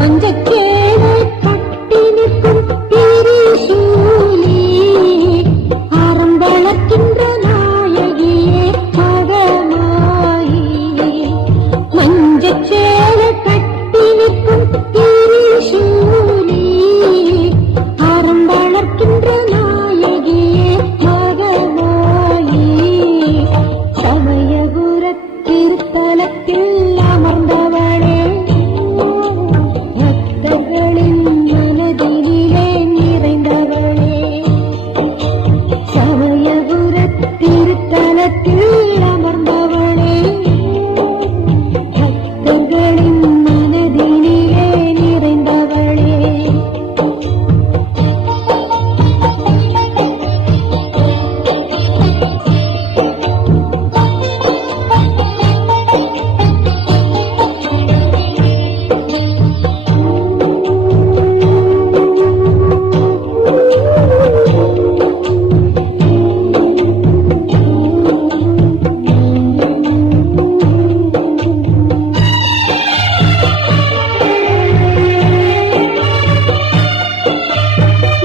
மஞ்சச்சேலை கட்டி நிற்கும் திரிசூலி அறம் வளர்க்கின்ற நாயகியே மகமாயி. மஞ்சச்சேலை கட்டி நிற்கும் திரிசூலி அறம் வளர்க்கின்ற நாயகியே மகமாயி. சமயபுர திருத்தலத்தில் அமர்ந்தவளே பக்தர்களின் மனதிலே நிறைந்தவளே. சமயபுர திருத்தலத்தில் அமர்ந்தவளே பக்தர்களின் மனதிலே நிறைந்தவளே.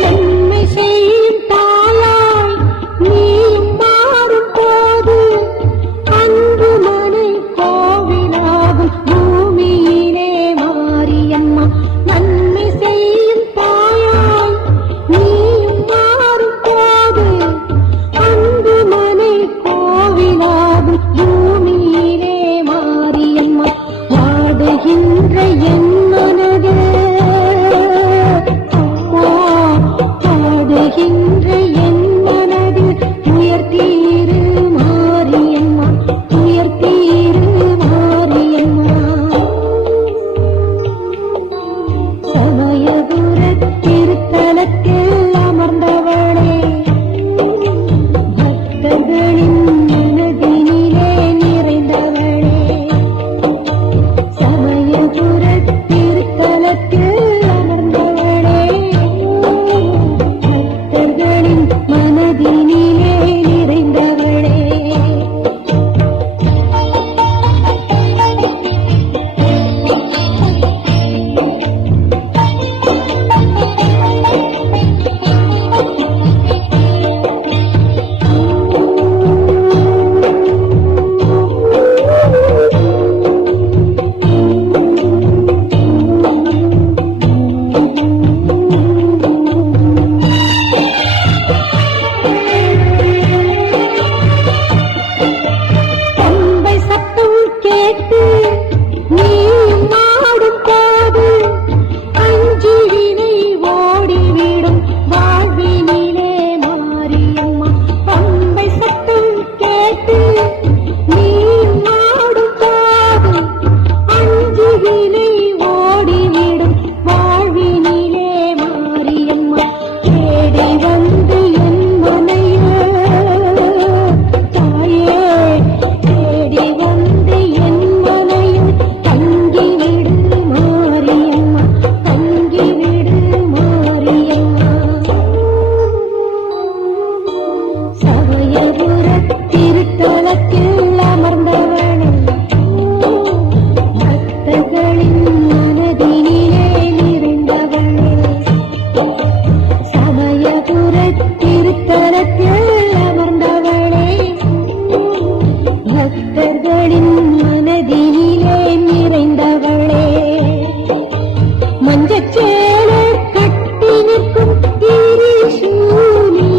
நன்மை செய்யும் தாயாய் நீயும் மாறும் போது அன்பு மனை கோவிலாகும் பூமியிலே மாரியம்மா. நன்மை செய்யும் தாயாய் நீயும் மாறும் போது அன்பு மனை கோவிலாகும் பூமியிலே மாரியம்மா. வாடுகின்ற என் மனது பாடுகின்ற என் மனதில் உயர்த்தீரு மாரியம்மா, உயர்த்தீரு மாரியம்மா. சமயபுர திருத்தலத்தில் அமர்ந்தவளே பக்தர்களின் மனதினிலே நிறைந்தவளே. சமயபுர திருத்தலத்தில் அமர்ந்தவளே பக்தர்களின் மனதினிலே நிறைந்தவளே. பம்பை சத்தம் கேட்டு நீயும் ஆடும் போது அஞ்சு வினை ஓடிவிடும் வாழ்வினிலே மாரியம்மா. பம்பை சத்தம் கேட்டு நீயும் ஆடும் போது அஞ்சு வினை ஓடிவிடும் வாழ்வினிலே மாரியம்மா. தேடி வந்து என் மனையே தாயே, தேடி வந்து என் மனையில் தங்கிவிடு மாரியம்மா, தங்கிவிடு மாரியம்மா. சமயபுர திருத்தலத்தில் அமர்ந்தவளே பக்தர்களின் மனதினிலே நிறைந்தவளே. சமயபுர திருத்தலத்தில் அமர்ந்தவளே பக்தர்களின் மனதினிலே நிறைந்தவளே. மஞ்சச்சேலை கட்டி நிற்கும் திரிசூலி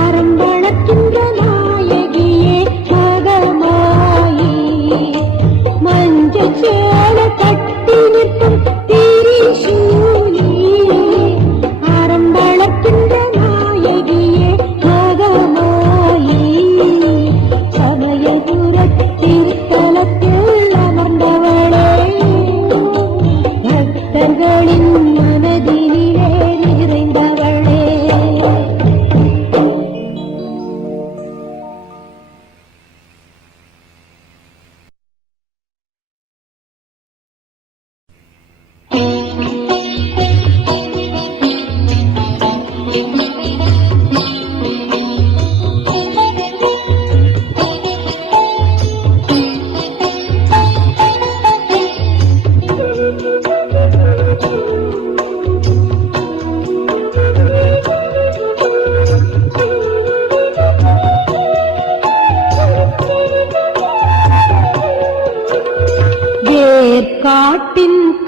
அறம் வளர்க்கின்ற நாயகியே மகமாயி. மஞ்சச்சேலை கட்டி நிற்கும் திரிசூலி அறம் வளர்க்கின்ற நாயகியே மகமாயி. சமயபுர திருத்தலத்தில் அமர்ந்தவளே பக்தர்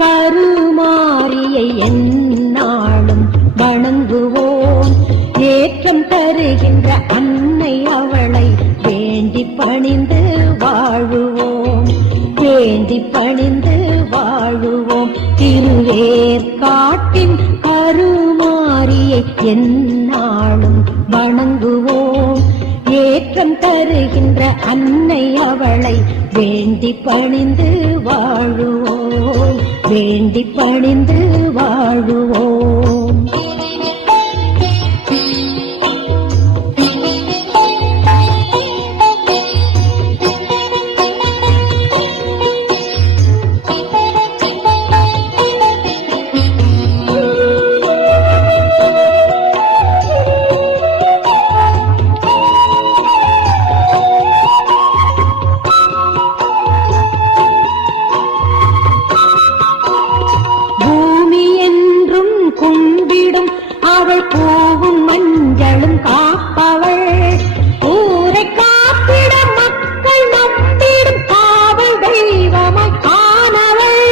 கருமாரியை எந்நாளும் வணங்குவோம். ஏற்றம் தருகின்ற அன்னை அவளை வேண்டி பணிந்து வாழுவோம். வேண்டி பணிந்து வாழுவோம். திருவேற்காட்டின் கருமாரியை எந்நாளும் வணங்குவோம். ஏற்றம் தருகின்ற அன்னை அவளை வேண்டி பணிந்து வாழுவோம். வேண்டி பணிந்து வாழுவோம். பூவும் மஞ்சளும் காப்பவள், ஊரை காப்பிட மக்கள் நம்பிடும் காவல் தெய்வமாய் காணவள்.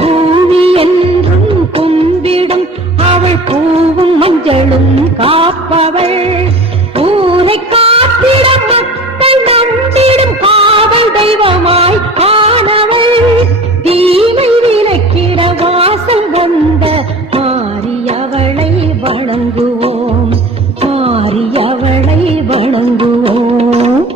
பூமி என்றும் கும்பிடும் அவள் பூவும் மஞ்சளும் காப்பவள், ஊரை காப்பிட மக்கள் நம்பிடும் காவல் தெய்வமாய் காணவள். தீமை விலக்கிட வாசல் வந்த மாரியவளை வணங்குவோம். மாரியவளை வணங்குவோம்.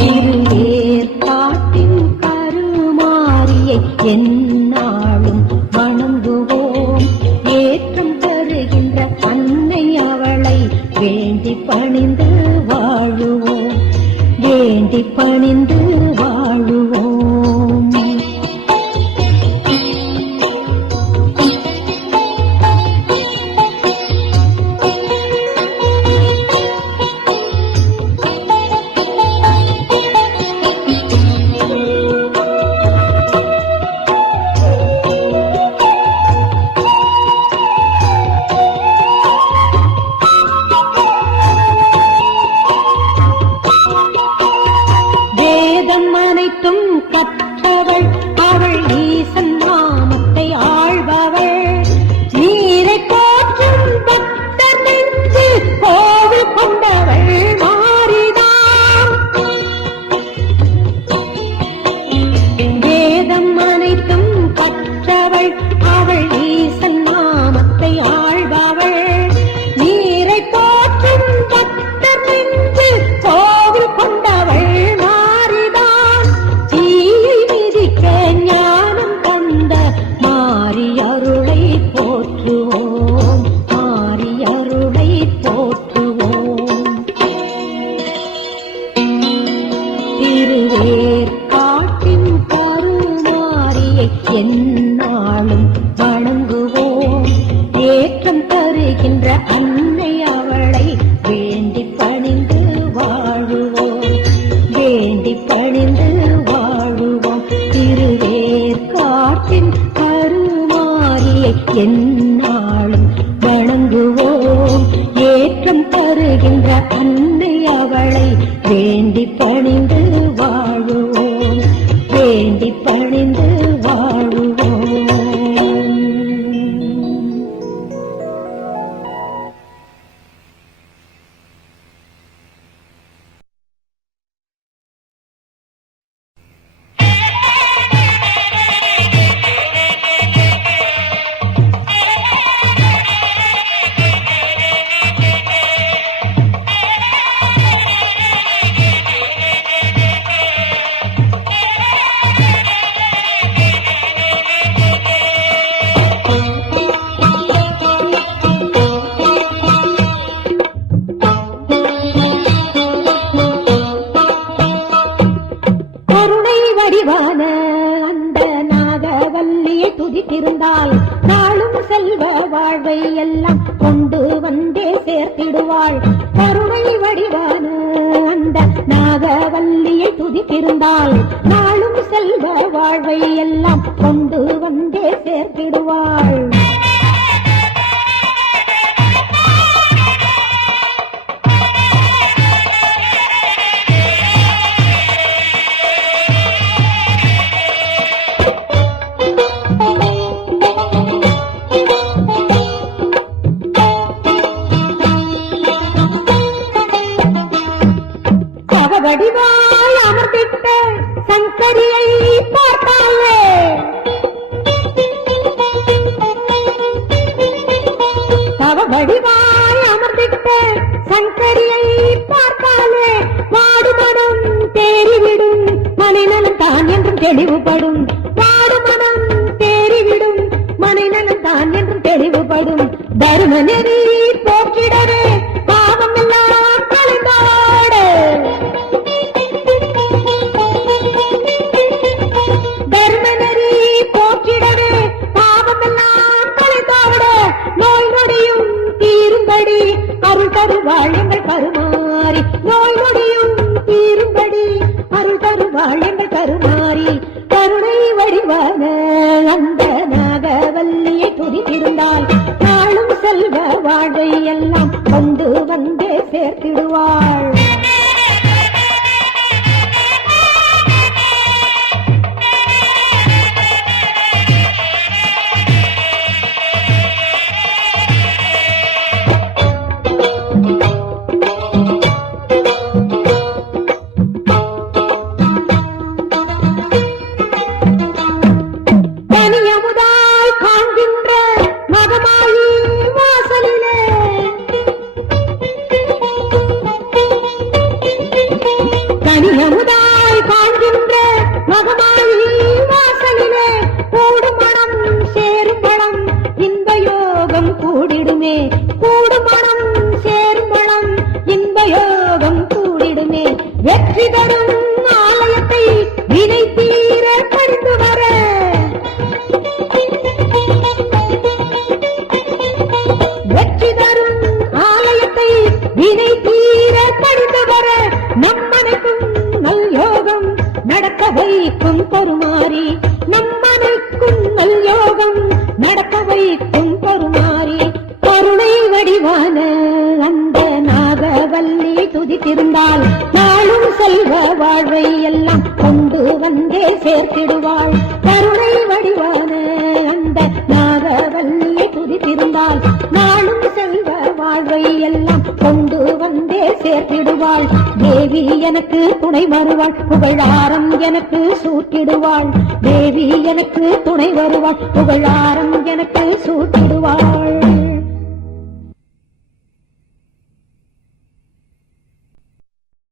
திருவேற்காட்டின் கருமாரியை எந்நாளும் வணங்குவோம். ஏற்றம் தருகின்ற அன்னை அவளை வேண்டி பணிந்து வாழுவோம். வேண்டி பணிந்து வாழுவோம். அனைத்தும் கற்றவள் அவள் ஈசன் நாமத்தை ஆழ்பவள். நீரை போற்றும் பக்தர் நெஞ்சு கோவில் கொண்டவள் மாறிதான். வேதம் அனைத்தும் கற்றவள் அவள் ஈசன் நாமத்தை ஆழ்பவள். நீரை போற்றும் பக்தர் நெஞ்சு கோவில் கொண்டவள். ஞானம் தந்த மாரியருளை போற்றுவோம். மாரியருளை போற்றுவோம். திருவேற்காட்டின் கருமாரியை எந்நாளும் வணங்குவோம். ஏற்றம் தருகின்ற அன்னை அவளை வேண்டி பணிந்து வாழுவோம். வேண்டி பணிந்து வாழுவோம். திருவேற்காட்டின் கருமாரியை எந்நாளும் வணங்குவோம். ஏற்றம் தருகின்ற அன்னை அவளை வேண்டி பணிந்து வாழுவோம். வேண்டி பணிந்து வாழுவோம். வடிவான அந்த நாகவல்லியை துதித்திருந்தால் நாளும் செல்வ வாழ்வை எல்லாம் கொண்டு வந்தே சேர்த்திடுவாள். கருணை வடிவான அந்த நாகவல்லியை துதித்திருந்தால் நாளும் செல்வ வாழ்வை எல்லாம் கொண்டு வந்தே சேர்த்திடுவாள். வடிவாய் அமர்ந்திட்ட சங்கரியை பார்த்தாலே தவ வடிவாய் அமர்ந்திட்ட சங்கரியை பார்த்தாலே வாடுமனம் தேறிவிடும் மனிதனும் தான் என்றும் தெளிவுபடும் வாடுமனம் தேறிவிடும் மனிதனும் தான் என்றும் தெளிவுபடும் தரும நெறி போக்கிடவே பாவம் எல்லாம் கலைந்தாடு தர்ம நெறி போக்கிடவே பாவம் எல்லாம் கலைந்தாடு நோய் நொடியும் தீரும்படி அருள் தருவாள் எங்கள் கருமாறி நோய் நொடியும் தீரும்படி அருள் தருவாள் எங்கள் கருமாறி கருணை வடிவான அந்த நாகவல்லியை துதித்திருந்தால் நாளும் செல்வ வாழ்வை எல்லாம் கொண்டு வந்தே சேர்த்திடுவாள் கனியமுதாய் காண்கின்ற மகமாயி வாசலிலே கூடும் மனம் சேரும் பழம் இன்ப யோகம் கூடிடுமே கூடும் மனம் சேரும் பழம் இன்ப யோகம் கூடிடுமே வெற்றி தரும் ஆலயத்தை வினை தீர பறிந்து வர வெற்றி தரும் ஆலயத்தை வினை தீர பறிந்து வர நம்மனைக்கும் நல் யோகம் நடக்க வைக்கும் பொறுமாறி நம்மனைக்கும் நல் யோகம் நடக்க வைக்கும் பொறுமாறி கருணை வடிவான அந்த நாகவல்லியை துதித்திருந்தால் நாளும் செல்வ வாழ்வை எல்லாம் கொண்டு வந்தே சேர்த்திடுவாள் கருணை வடிவான அந்த நாகவல்லியை துதித்திருந்தால் நாளும் செல்வ வாழ்வை எல்லாம் கொண்டு வந்தே சேர்த்திடுவாள் தேவி எனக்கு துணை வருவாள் புகழாரம் எனக்கு சூட்டிடுவாள் தேவி எனக்கு துணை வருவாள் புகழாரம் எனக்கு